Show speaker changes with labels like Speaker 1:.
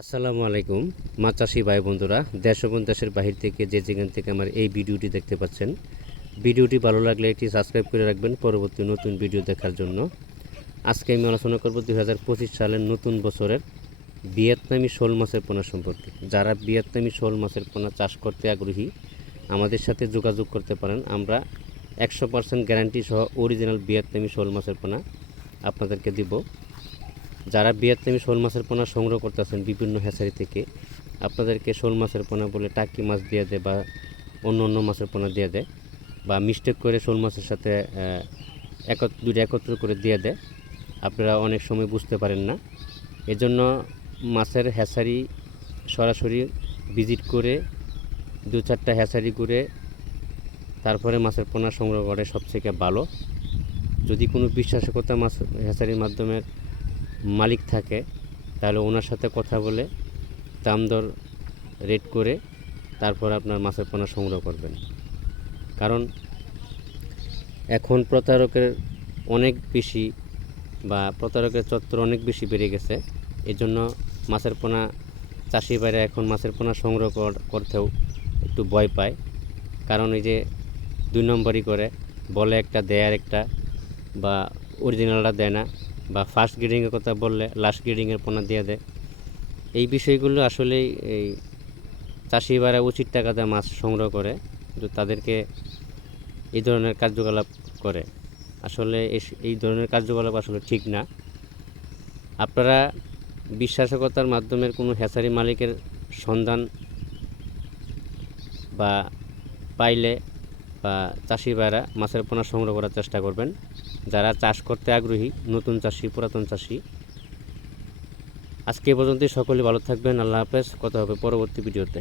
Speaker 1: আসসালামু আলাইকুম মা চাষি ভাই বন্ধুরা, দেশ এবং দেশের বাহির থেকে যে যেখান থেকে আমার এই ভিডিওটি দেখতে পাচ্ছেন, ভিডিওটি ভালো লাগলে এটি সাবস্ক্রাইব করে রাখবেন পরবর্তী নতুন ভিডিও দেখার জন্য। আজকে আমি আলোচনা করব দু হাজার পঁচিশ সালের নতুন বছরের ভিয়েতনামি শোল মাছের পোনা সম্পর্কে। যারা ভিয়েতনামি শোল মাছের পোনা চাষ করতে আগ্রহী, আমাদের সাথে যোগাযোগ করতে পারেন। আমরা একশো পার্সেন্ট গ্যারান্টি সহ অরিজিনাল ভিয়েতনামি শোল মাছের পোনা আপনাদেরকে দিব। যারা ভিয়েতনামি শোল মাছের পোনা সংগ্রহ করতেছেন বিভিন্ন হ্যাচারি থেকে, আপনাদেরকে শোল মাছের পোনা বলে টাকি মাছ দিয়ে দেয় বা অন্য অন্য মাছের পোনা দিয়ে দেয় বা মিস্টেক করে শোল মাছের সাথে একত দুটো একত্র করে দিয়ে দেয়। আপনারা অনেক সময় বুঝতে পারেন না। এজন্য মাছের হ্যাচারি সরাসরি ভিজিট করে, দু চারটা হ্যাচারি করে তারপরে মাছের পোনা সংগ্রহ করে সবথেকে ভালো। যদি কোনো বিশ্বাসকতা মাছ হ্যাচারির মাধ্যমে মালিক থাকে, তাহলে ওনার সাথে কথা বলে দাম দর রেট করে তারপর আপনার মাছের পোনা সংগ্রহ করবেন। কারণ এখন প্রতারকের অনেক বেশি বা প্রতারকের চত্বর অনেক বেশি বেড়ে গেছে এই জন্য মাছের পোনা চাষি বাইরে এখন মাছের পোনা সংগ্রহ কর- করতেও একটু ভয় পায়। কারণ এই যে দুই নম্বরই করে, বলে একটা দেয় আর একটা বা অরিজিনালটা দেয় না। বা ফার্স্ট গ্রেডিংয়ের কথা বললে লাস্ট গ্রেডিংয়ের পোনা দিয়ে দেয়। এই বিষয়গুলো আসলেই এই চাষিবারা উচিত টাকাতে মাছ সংগ্রহ করে কিন্তু তাদেরকে এই ধরনের কার্যকলাপ করে। আসলে এই ধরনের কার্যকলাপ আসলে ঠিক না। আপনারা বিশ্বাসকতার মাধ্যমে কোনো হ্যাচারি মালিকের সন্ধান বা পাইলে বা চাষি ভাইরা মাছের পোনা সংগ্রহ করার চেষ্টা করবেন। যারা চাষ করতে আগ্রহী, নতুন চাষি, পুরাতন চাষি। আজকে পর্যন্তই, সকলে ভালো থাকবেন, আল্লাহ হাফেজ, কথা হবে পরবর্তী ভিডিওতে।